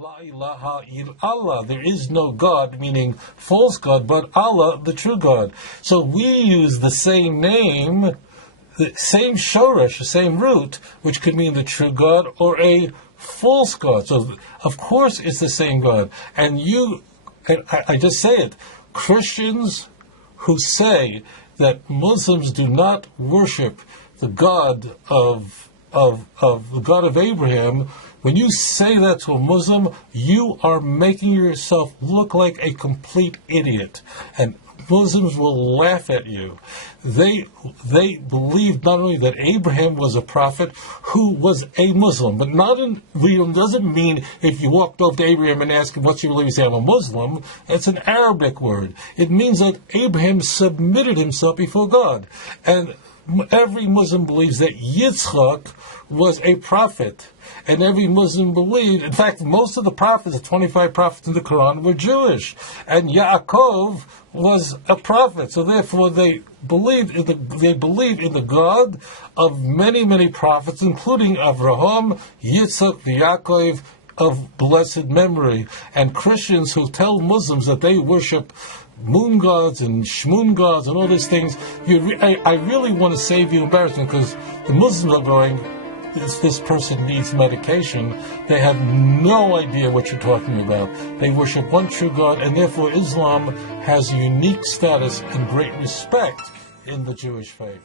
La ilaha illallah. There is no God, meaning false God, but Allah, the true God. So we use the same name, the same shoresh, the same root, which could mean the true God or a false God. So, of course, it's the same God. And I just say it, Christians who say that Muslims do not worship the God of the God of Abraham, when you say that to a Muslim, you are making yourself look like a complete idiot. And Muslims will laugh at you. They believe not only that Abraham was a prophet who was a Muslim, but not in real, doesn't mean if you walked over to Abraham and asked him what you believe, you say, I'm a Muslim. It's an Arabic word. It means that Abraham submitted himself before God. And every Muslim believes that Yitzchak was a prophet. And every Muslim believed, in fact, most of the prophets, the 25 prophets in the Quran, were Jewish. And Yaakov was a prophet. So therefore they believe in the God of many, many prophets, including Avraham, Yitzchak, Yaakov, of blessed memory. And Christians who tell Muslims that they worship moon gods and shmoon gods and all these things, I really want to save you embarrassment, because the Muslims are going, this person needs medication. They have no idea what you're talking about. They worship one true God, and therefore Islam has a unique status and great respect in the Jewish faith.